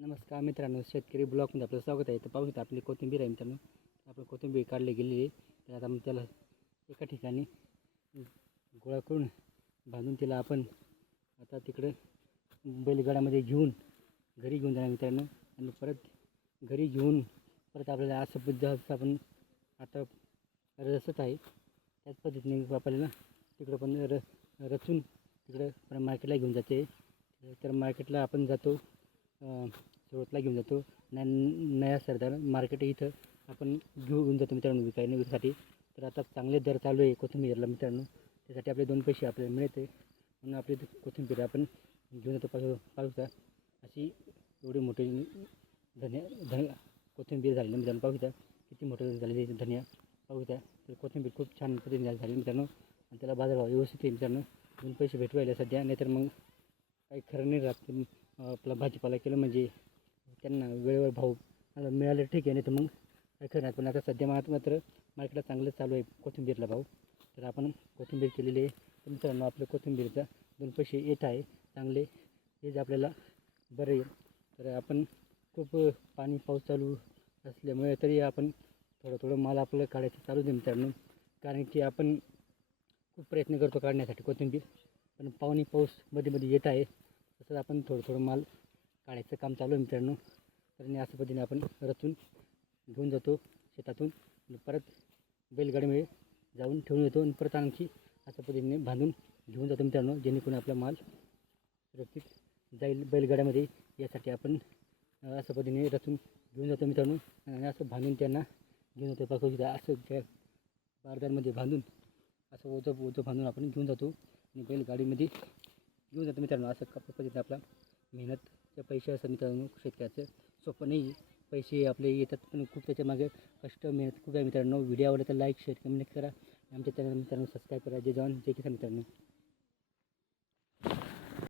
नमस्कार मित्रांनो शेतकरी ब्लॉकमध्ये आपलं स्वागत आहे. तर पाहू शकता आपली कोथिंबीर आहे मित्रांनो. आपण कोथिंबीर काढली गेलेली आहे. तर आता मग त्याला एका ठिकाणी गोळा करून बांधून तिला आपण आता तिकडं बैलगाड्यामध्ये घेऊन घरी घेऊन जाणार मित्रांनो. आणि परत घरी घेऊन परत आपल्याला असं पद्धत आपण आता रचत आहे त्याच पद्धतीने आपल्याला तिकडं पण र रचून तिकडं मार्केटला घेऊन जाते. तर मार्केटला आपण जातो. सुरुवातला सुरतला घेऊन जातो. न नया सरदार मार्केट इथं आपण घेऊन जातो मित्रांनो विकायला विकासाठी तर आता चांगले दर चालू आहे कोथिंबीरला मित्रांनो. त्यासाठी आपले दोन पैसे आपल्याला मिळते. म्हणून आपली कोथिंबीर आपण घेऊन जातो पाहू पाहूचा अशी एवढी मोठी धन्या धन कोथिंबीर झालेली मित्रांनो पाहू शकता किती मोठं झालेली धनिया पाहू शकता तर कोथिंबीर खूप छान पद्धतीने झाली मित्रांनो. आणि त्याला बाजारभाव व्यवस्थित आहे मित्रांनो. दोन पैसे भेटवायला सध्या. नाहीतर मग काही खरं नाही राहत. आपला भाजीपाला केलं म्हणजे त्यांना वेळेवर भाव मला मिळाले ठीक आहे नाही तर मग काय खरं पण आता सध्या मात्र मात्र मार्केटला चांगलं चालू आहे कोथिंबीरला भाव. तर आपण कोथिंबीर केलेली आहे. तर मित्रांनो आपलं कोथिंबीरचा दोन पैसे येत आहे. चांगले हेच आपल्याला बरं येईल तर आपण खूप पाणी पाऊस चालू असल्यामुळे तरी आपण थोडं थोडं माल आपलं काढायचं चालू दे मित्रांनो. कारण की आपण खूप प्रयत्न करतो काढण्यासाठी कोथिंबीर. पण पाणी पाऊसमध्ये मध्ये येत आहे. तसंच आपण थोडं थोडं माल काढायचं काम चालू आहे मित्रांनो. तर आणि अशा पद्धतीने आपण रचून घेऊन जातो शेतातून. आणि परत बैलगाडीमध्ये जाऊन ठेवून येतो आणि परत आणखी अशा पद्धतीने बांधून घेऊन जातो मित्रांनो जेणेकरून आपला माल सुरक्षित जाईल बैलगाड्यामध्ये. यासाठी आपण अशा पद्धतीने रचून घेऊन जातो मित्रांनो. आणि असं बांधून त्यांना घेऊन जातो. पाकू असं त्या बारदारमध्ये बांधून असं ओझं ओझं बांधून आपण घेऊन जातो. आणि बैलगाडीमध्ये घेऊन जातो मित्रांनो. असं कप पद्धतीने आपला मेहनतचे पैसे असतात मित्रांनो शेतकऱ्याचं. सोपं नाही पैसे आपले येतात पण खूप त्याच्यामागे कष्ट मेहनत खूप आहे मित्रांनो. व्हिडिओ आवडला तर लाईक शेअर कमेंट करा. आमच्या चॅनल मित्रांनो सबस्क्राईब करा. जे जाऊन जे किसान मित्रांनो.